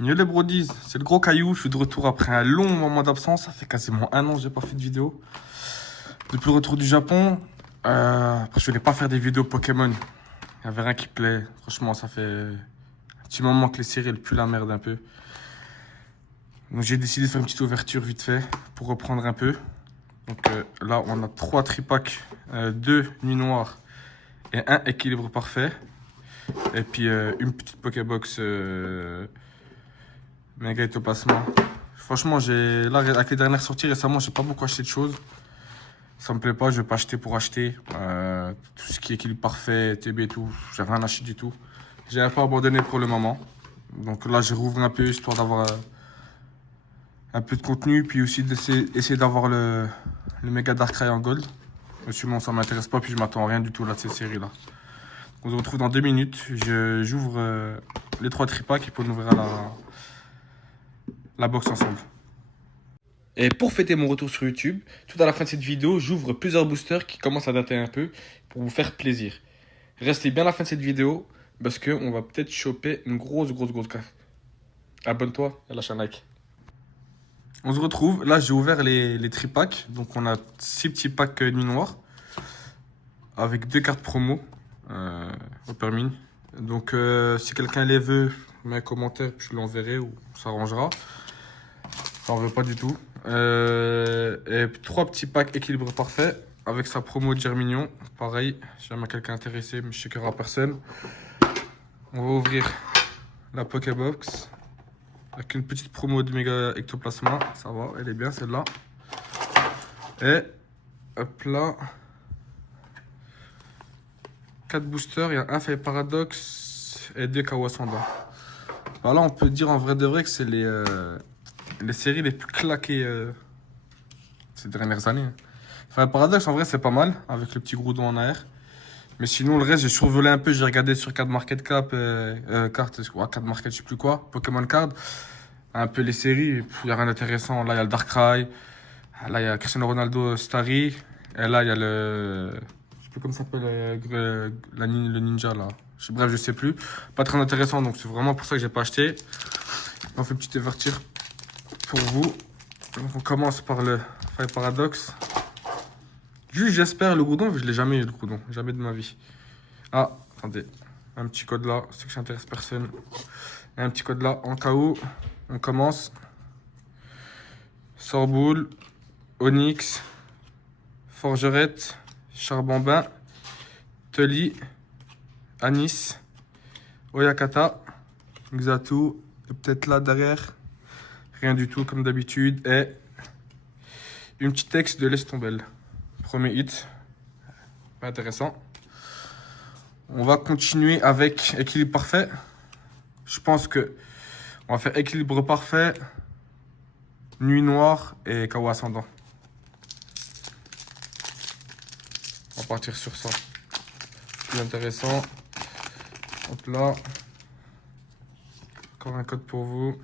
Yo les brodies, c'est le gros caillou, je suis de retour après un long moment d'absence, ça fait quasiment un an que j'ai pas fait de vidéo. Depuis le retour du Japon, après je voulais pas faire des vidéos Pokémon, il y avait rien qui plaît, franchement ça fait un petit moment que les séries elles puent la merde un peu. Donc j'ai décidé de faire une petite ouverture vite fait pour reprendre un peu. Donc là on a 3 tripacks, 2 nuits noires et un équilibre parfait. Et puis une petite Pokébox méga étopasma. Franchement, là, avec les dernières sorties récemment, j'ai pas beaucoup acheté de choses. Ça me plaît pas, je vais pas acheter pour acheter. Tout ce qui est équilibre parfait, TB et tout, j'ai rien acheté du tout. J'ai un peu abandonné pour le moment. Donc là, j'ai rouvert un peu histoire d'avoir un peu de contenu. Puis aussi d'essayer d'avoir le méga Darkrai en gold. Mais sinon, ça m'intéresse pas. Puis je m'attends à rien du tout là de cette série là. On se retrouve dans 2 minutes. J'ouvre les 3 tripacks et puis on ouvrira la box ensemble. Et pour fêter mon retour sur YouTube, tout à la fin de cette vidéo, j'ouvre plusieurs boosters qui commencent à dater un peu pour vous faire plaisir. Restez bien à la fin de cette vidéo parce qu'on va peut-être choper une grosse carte. Abonne-toi et lâche un like. On se retrouve, là j'ai ouvert les tripacks, donc on a 6 petits packs nuit noire avec 2 cartes promo au permis. Donc si quelqu'un les veut, mets un commentaire, je l'enverrai ou on s'arrangera. Ça en veut pas du tout. Et 3 petits packs équilibre parfait avec sa promo de Germignon. Pareil, si jamais quelqu'un est intéressé, mais je sais qu'il n'y aura personne. On va ouvrir la Pokébox avec une petite promo de méga ectoplasma. Ça va, elle est bien celle-là. Et hop là, 4 boosters, il y a un Fire Paradox et 2 Kawasanda. Voilà, on peut dire en vrai de vrai que c'est les séries les plus claquées ces dernières années. Enfin, Paradox, en vrai, c'est pas mal, avec le petit Groudon en air. Mais sinon, le reste, j'ai survolé un peu, j'ai regardé sur Card Market Cap, Card Market, je sais plus quoi, Pokémon Card, un peu les séries, il n'y a rien d'intéressant. Là, il y a le Darkrai, là, il y a Cristiano Ronaldo Starry, et là, il y a je sais plus comment ça s'appelle, le ninja, là. Bref, je sais plus. Pas très intéressant, donc c'est vraiment pour ça que j'ai pas acheté. On fait une petite ouverture pour vous. Donc on commence par le Fire Paradox. Juste j'espère le Groudon, je l'ai jamais eu le Groudon, jamais de ma vie. Ah, attendez, un petit code là, c'est que ça intéresse personne. Et un petit code là, en cas où, on commence. Sorboule, Onyx, Forgerette, Charbambin, Tully, Anis, Oyakata, Xatu, peut-être là derrière. Rien du tout comme d'habitude. Et une petite texte de l'Estombel. Premier hit. Pas intéressant. On va continuer avec équilibre parfait. Je pense que on va faire équilibre parfait, nuit noire et Kawa ascendant. On va partir sur ça. Plus intéressant. Hop là. Encore un code pour vous.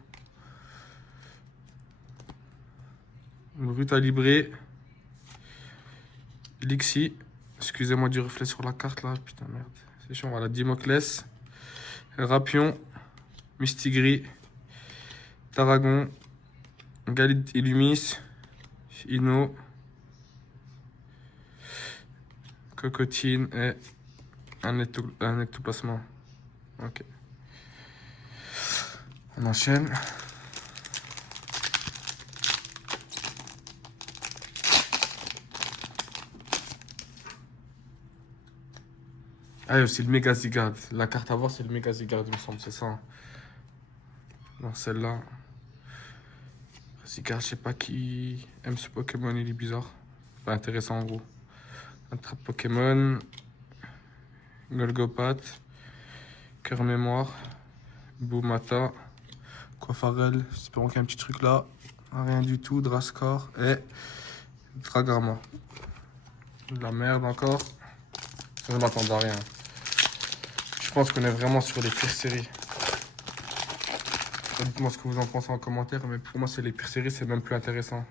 Une Ruta Libré. Lixi. Excusez-moi du reflet sur la carte là. Putain, merde. C'est chiant. Voilà. Dimoclès. Rapion. Mistigris. Tarragon. Galide Illumis. Ino. Cocotine et un ectoplasma. Ok. On enchaîne. Ah, c'est le Mega Zygarde. La carte à voir, c'est le Mega Zygarde, il me semble, c'est ça. Hein. Non, celle-là. Zygarde, je sais pas qui aime ce Pokémon, il est bizarre. Pas intéressant en gros. Attrape Pokémon. Golgopat. Cœur mémoire. Boumata. Coifarel. J'espère qu'il y a un petit truc là. Rien du tout. Drascore. Et Dragarma. De la merde encore. Ça ne m'attend à rien. Je pense qu'on est vraiment sur les pires séries. Dites-moi ce que vous en pensez en commentaire, mais pour moi, c'est les pires séries, c'est même plus intéressant.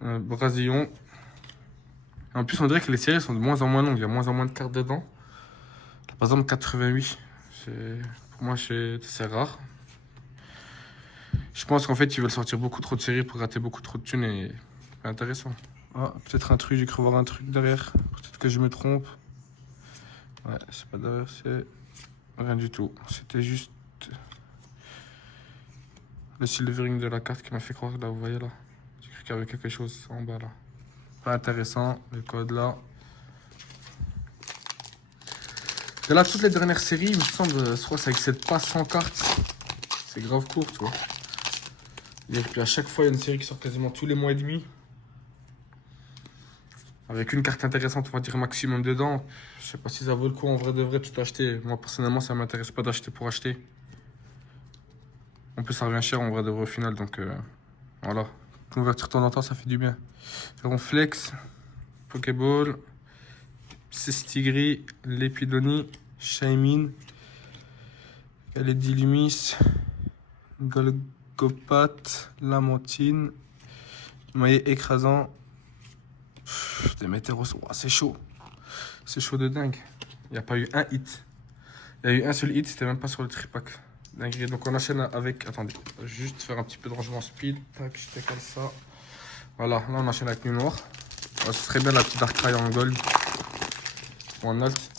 Brasillon. En plus, on dirait que les séries sont de moins en moins longues, il y a moins en moins de cartes dedans. Par exemple, 88, pour moi, c'est rare. Je pense qu'en fait, ils veulent sortir beaucoup trop de séries pour gratter beaucoup trop de thunes et c'est intéressant. Ah, peut-être un truc, j'ai cru voir un truc derrière. Peut-être que je me trompe. Ouais, c'est pas derrière, c'est rien du tout. C'était juste le silvering de la carte qui m'a fait croire, là, vous voyez là. J'ai cru qu'il y avait quelque chose en bas là. Pas intéressant, le code là. Et là, toutes les dernières séries, il me semble, soit ça excède pas 100 cartes. C'est grave court, tu vois. Et puis à chaque fois, il y a une série qui sort quasiment tous les mois et demi. Avec une carte intéressante, on va dire maximum dedans. Je sais pas si ça vaut le coup en vrai de vrai tout acheter. Moi, personnellement, ça m'intéresse pas d'acheter pour acheter. En plus, ça revient cher en vrai de vrai au final, donc voilà. Convertir de temps en temps, ça fait du bien. Ronflex, Pokéball, Cestigri, Lepidoni, Shaymin, Caledilumis, Golgopat, Lamentine, Maillet écrasant. Des Météoros, oh, c'est chaud. C'est chaud de dingue. Il n'y a pas eu un hit. Il y a eu un seul hit, c'était même pas sur le tripack. Dinguerie. Donc on enchaîne avec. Attendez, juste faire un petit peu de rangement speed. Tac, je décale ça. Voilà, là on enchaîne avec Nuit Noire. Ce serait bien la petite Darkrai en gold. Ou en alt.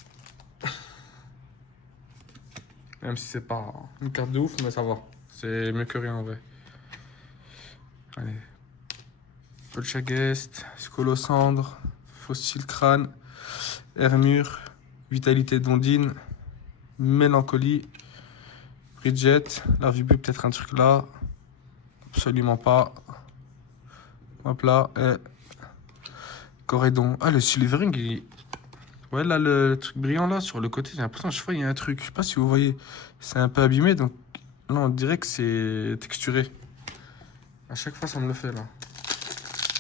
Même si c'est pas une carte de ouf, mais ça va. C'est mieux que rien en vrai. Allez. Polchagest, Scolosandre, Fossile Crâne, Hermure, Vitalité d'Ondine, Mélancolie, Bridget, Larvibu, peut-être un truc là. Absolument pas. Hop là, et Corédon. Ah, le Silvering, il... Ouais, là, le truc brillant là, sur le côté, j'ai l'impression, je sais pas, il y a un truc. Je sais pas si vous voyez, c'est un peu abîmé, donc là, on dirait que c'est texturé. À chaque fois, ça me le fait là.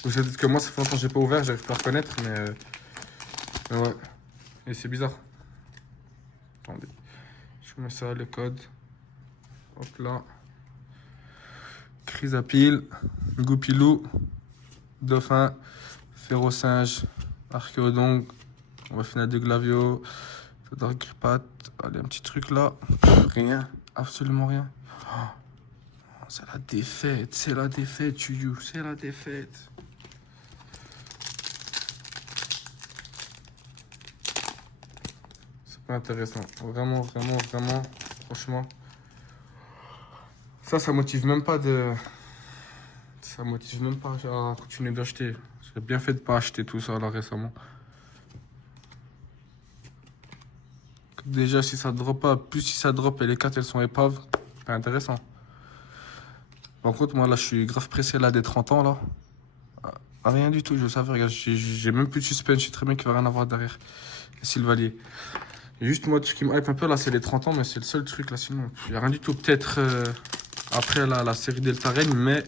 Ou c'est peut-être que moi, ça fait longtemps que j'ai pas ouvert, j'arrive pas à reconnaître, mais ouais. Et c'est bizarre. Attendez. Je mets ça, le code. Hop là. Chrysapile, Goupilou, Dauphin, Férocinge, Archéodongue. On va finir de Glavio, Dark Gripat. Allez, un petit truc là. Rien, absolument rien. Oh, c'est la défaite, Yuyu, c'est la défaite. C'est pas intéressant. Vraiment, vraiment, vraiment, franchement. Ça motive même pas de... Ça motive même pas à continuer d'acheter. J'ai bien fait de pas acheter tout ça là récemment. Déjà, si ça drop pas, plus si ça drop et les cartes elles sont épaves, c'est intéressant. Par contre, moi là, je suis grave pressé là des 30 ans là. Ah, rien du tout, je savais, regarde, j'ai même plus de suspense, je sais très bien qu'il va rien avoir derrière. Et Sylvalier. Et juste moi, ce qui me hype un peu là, c'est les 30 ans, mais c'est le seul truc là, sinon, il n'y a rien du tout. Peut-être après la série Delta Reign, mais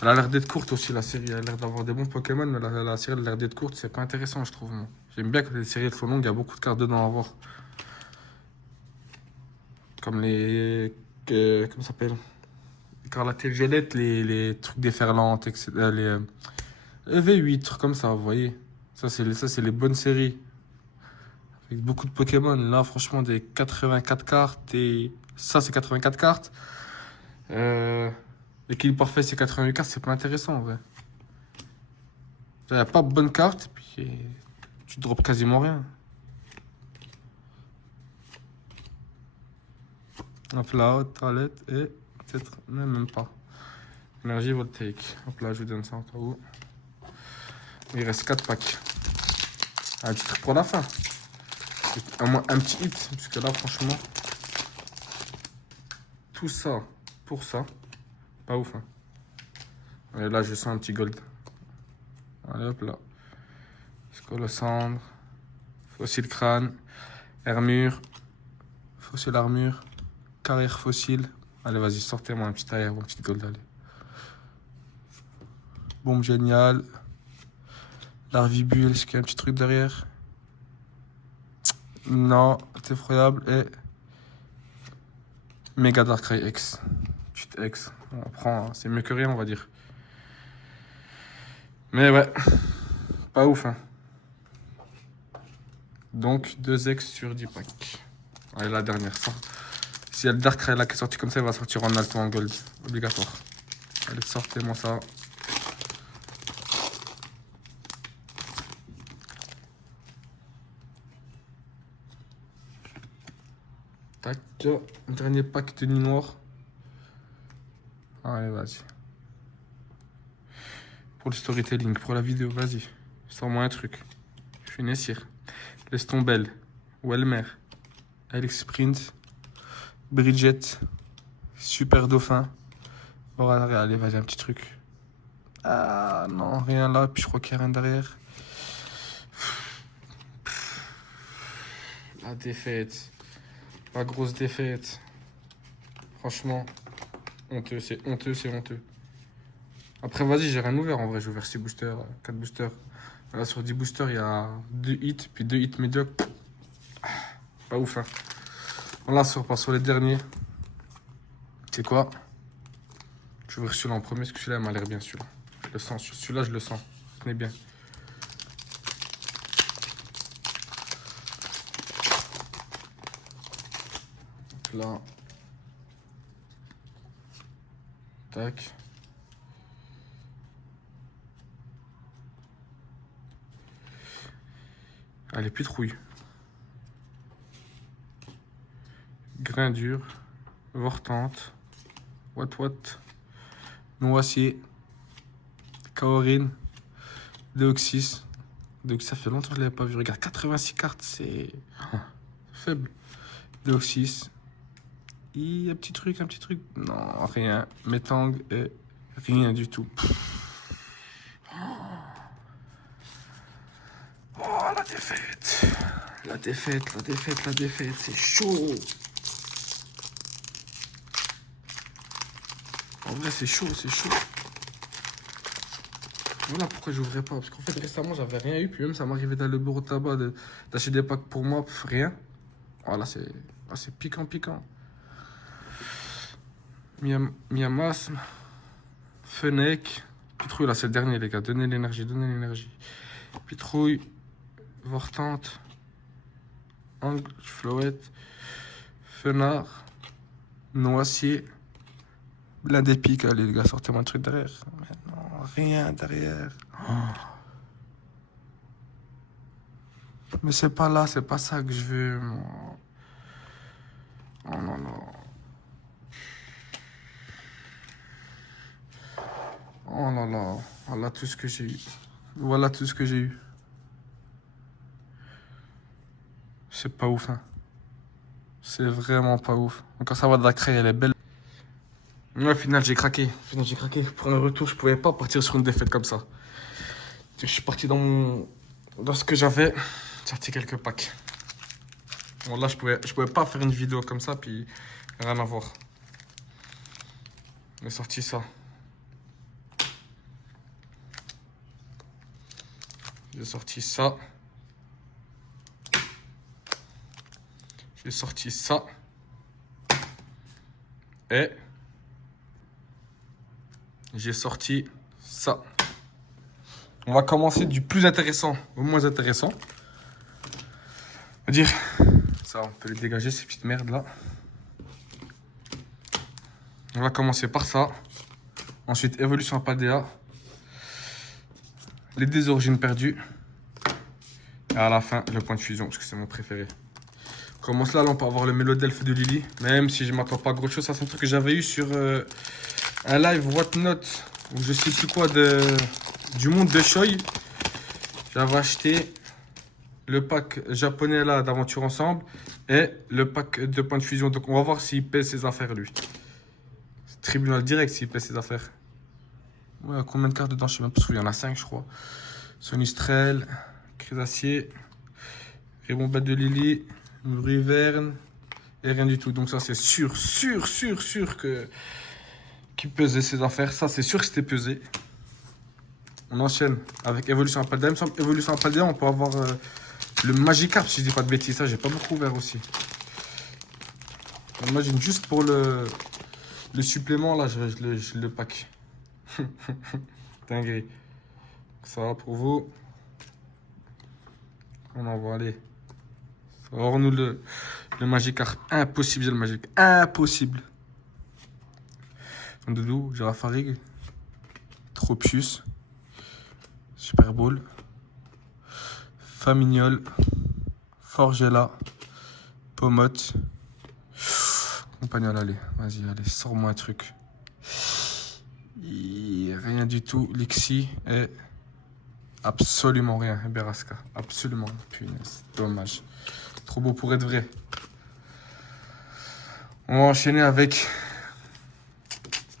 elle a l'air d'être courte aussi, la série. Elle a l'air d'avoir des bons Pokémon, mais la série a l'air d'être courte, c'est pas intéressant, je trouve. J'aime bien quand les séries sont longues, il y a beaucoup de cartes dedans à voir. Comme les. Comment ça s'appelle? Écarlate Violette, les trucs déferlantes, etc. Les V8, trucs comme ça, vous voyez. Ça, c'est les bonnes séries. Avec beaucoup de Pokémon. Là, franchement, des 84 cartes. Et ça, c'est 84 cartes. L'équilibre parfait, c'est 88 cartes. C'est pas intéressant, en vrai. Il n'y a pas de bonnes cartes. Et puis, tu drops quasiment rien. Hop là, toilette et peut-être même pas. Énergie voltaïque. Hop là, je vous donne ça en cas où. Il reste 4 packs. Un petit truc pour la fin. Au moins un petit hit. Parce que là, franchement, tout ça pour ça. Pas ouf. Hein. Et là, je sens un petit gold. Allez, hop là. Scolosandre. Fossile crâne. Hermure. Fossile armure. Carrière fossile. Allez, vas-y, sortez-moi un petit tailleur, un petit gold, allez. Bombe géniale. Larvibule, est-ce qu'il y a un petit truc derrière? Non, c'est effroyable. Et Mega Darkrai X. Petite X. On prend, hein. C'est mieux que rien, on va dire. Mais ouais, pas ouf. Hein. Donc 2 X sur 10 packs. Allez, la dernière. s'il y a le Darkrai là qui est sorti comme ça, il va sortir en alto en gold. Obligatoire. Allez, sortez-moi ça. Tac. Dernier pack de nuit noire. Allez, vas-y. Pour le storytelling, pour la vidéo, vas-y. Sors-moi un truc. Je suis Nessir. Laisse tomber. Welmer. Alex Sprint. Bridget. Super Dauphin. Allez, vas-y, un petit truc. Ah non, rien là. Puis je crois qu'il n'y a rien derrière. La défaite. La grosse défaite. Franchement, honteux, c'est honteux, c'est honteux. Après, vas-y, j'ai rien ouvert en vrai. J'ai ouvert 6 boosters, 4 boosters. Là, sur 10 boosters, il y a 2 hits, puis 2 hits médiocres. Pas ouf, hein. Là, on repasse sur les derniers. C'est quoi? Je vais ouvrir celui-là en premier, parce que celui-là, il m'a l'air bien, celui-là. Je le sens, celui-là, je le sens. Tenez bien. Donc là. Tac. Allez, plus trouille. Grain dur. Vortante. What. Noisier. Kaorin. Deoxys. Deoxys, ça fait longtemps que je ne l'avais pas vu. Regarde, 86 cartes, c'est faible. Deoxys. Et un petit truc. Non, rien. Metang et rien du tout. Oh, la défaite. La défaite. C'est chaud. En vrai, c'est chaud. Voilà pourquoi j'ouvrais pas. Parce qu'en fait, récemment, j'avais rien eu. Puis même, ça m'arrivait dans le bureau de tabac d'acheter des packs pour moi. Rien. Voilà, c'est piquant. Miamasme. Fennec. Pitrouille, là, c'est le dernier, les gars. Donnez l'énergie. Pitrouille. Vortante. Angle. Floette. Fenard. Noisier. Blindé pique. Allez, les gars, sortez-moi un truc derrière. Mais non, rien derrière. Oh. Mais c'est pas là, c'est pas ça que je veux. Oh non. Oh là là. Voilà tout ce que j'ai eu. C'est pas ouf, hein. C'est vraiment pas ouf. Encore ça va de la craie, elle est belle. Mais au final, j'ai craqué. Pour un retour, je pouvais pas partir sur une défaite comme ça. Je suis parti dans ce que j'avais. Sorti quelques packs. Bon, là, je pouvais pas faire une vidéo comme ça, puis rien à voir. J'ai sorti ça. J'ai sorti ça. Et j'ai sorti ça. On va commencer du plus intéressant au moins intéressant. On va dire, ça, on peut les dégager, ces petites merdes là. On va commencer par ça. Ensuite, évolution Paldea. Les deux origines perdues. Et à la fin, le point de fusion, parce que c'est mon préféré. On commence là, on peut avoir le Mélodelphe de Lily. Même si je m'attends pas à gros chose, ça c'est un truc que j'avais eu sur un live Whatnot, ou je sais plus quoi, du monde de Choi. J'avais acheté le pack japonais là d'aventure ensemble et le pack de points de fusion. Donc on va voir s'il pèse ses affaires lui. Tribunal direct s'il pèse ses affaires. Ouais, combien de cartes dedans? Je sais même pas, parce qu'il y en a 5 je crois. Sonistrel, Crésacier, Ribombette de Lily, Riverne et rien du tout. Donc ça c'est sûr que qu'il pesait ses affaires. Ça c'est sûr que c'était pesé. On enchaîne avec Évolution à Paldea. Évolution à Paldea, on peut avoir le Magikarp si je dis pas de bêtises. Ça j'ai pas beaucoup ouvert aussi. Imagine juste pour le supplément là, je le pack. Dinguerie. Ça va pour vous. On en va aller. Or nous le Le Magikarp, impossible, j'ai le Magic. Impossible. Doudou, Girafarig, Tropius, Super Bowl, Famignol, Forgella, Pomote, Compagnol, allez, vas-y, allez, sors-moi un truc. Rien du tout, Lixi et absolument rien, Beraska, absolument, punaise, dommage. Trop beau pour être vrai. On va enchaîner avec,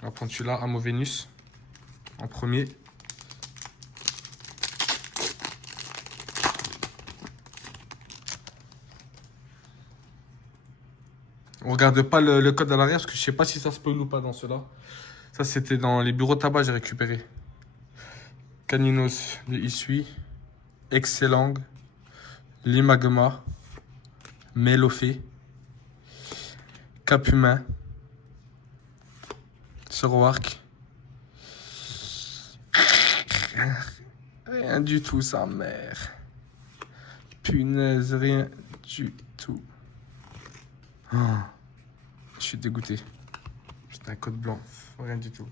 on va prendre celui-là, Amovenus, en premier. On regarde pas le code à l'arrière parce que je sais pas si ça spoil ou pas dans ceux-là. Ça c'était dans les bureaux de tabac, j'ai récupéré. Caninos de Isui, Excellang, Limagma, Melofé, Capumain, Zoroark. Rien du tout, sa mère. Punaise, rien du tout. Oh, je suis dégoûté. C'est un code blanc, rien du tout.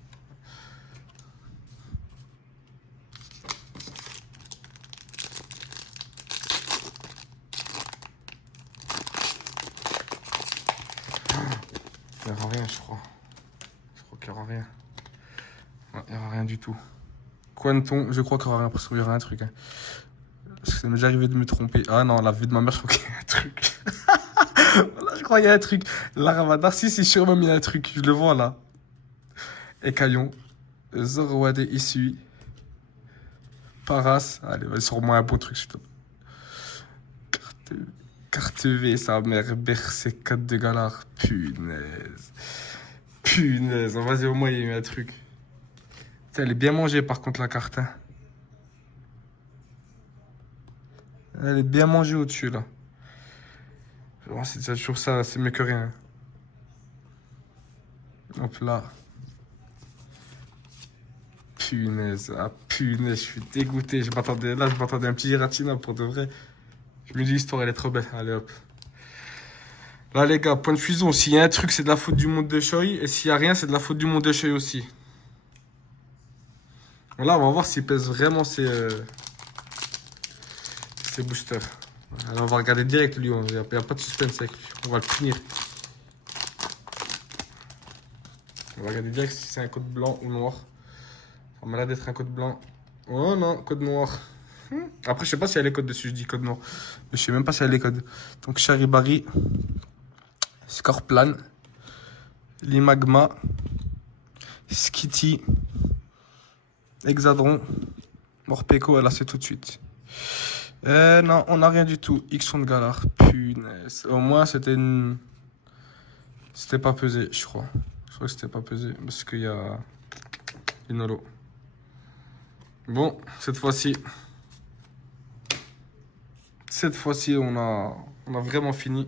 Il n'y aura rien, je crois. Je crois qu'il n'y aura rien. Ouais, il n'y aura rien du tout. Quanton, je crois qu'il n'y aura rien parce qu'il y aura un truc. Hein. Parce que ça m'est déjà arrivé de me tromper. Ah non, la vue de ma mère, je crois qu'il y a un truc. Voilà, je crois qu'il y a un truc. La Ramadar, si, c'est sûrement il y a un truc. Je le vois là. Ekaillon, Zoroade Isui, Paras. Allez, vas-y, sors-moi un bon truc, s'il te plaît. Carte V, sa mère, Berserk 4 de Galar. Punaise. Punaise. Vas-y, au moins, il y a eu un truc. Putain, elle est bien mangée, par contre, la carte. Hein. Elle est bien mangée au-dessus, là. C'est déjà toujours ça, c'est mieux que rien. Hop là. Punaise, ah punaise, je suis dégoûté. Je m'attendais à un petit Giratina pour de vrai. Je me dis, l'histoire, elle est trop belle. Allez, hop. Là, les gars, point de fusion. S'il y a un truc, c'est de la faute du monde de Choi. Et s'il y a rien, c'est de la faute du monde de Choi aussi. Là, on va voir s'il pèse vraiment ses boosters. Alors, on va regarder direct lui. Il n'y a pas de suspense avec lui. On va le punir. On va regarder direct si c'est un code blanc ou noir. Ça m'a l'air d'être un code blanc. Oh non, code noir. Après, je sais pas s'il y a les codes dessus, je dis code noir. Mais je sais même pas s'il y a les codes. Donc, Charibari, Scorplan, Limagma, Skitty, Hexadron, Morpeko, là c'est tout de suite. Non, on n'a rien du tout. Ixon de Galar. Punaise. Au moins, c'était une. C'était pas pesé, je crois. Je crois que c'était pas pesé parce qu'il y a une holo. Bon, cette fois-ci, on a vraiment fini.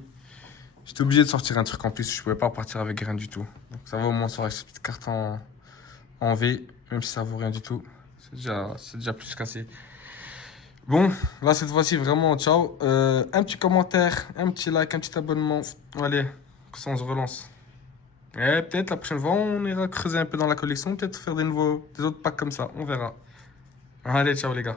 J'étais obligé de sortir un truc en plus. Je pouvais pas partir avec rien du tout. Donc ça va au moins sur cette petite carte en V, même si ça vaut rien du tout. C'est déjà plus cassé. Bon, là cette fois-ci vraiment ciao. Un petit commentaire, un petit like, un petit abonnement. Allez, ça on se relance. Et peut-être la prochaine fois on ira creuser un peu dans la collection, peut-être faire des autres packs comme ça, on verra. Allez, ciao les gars.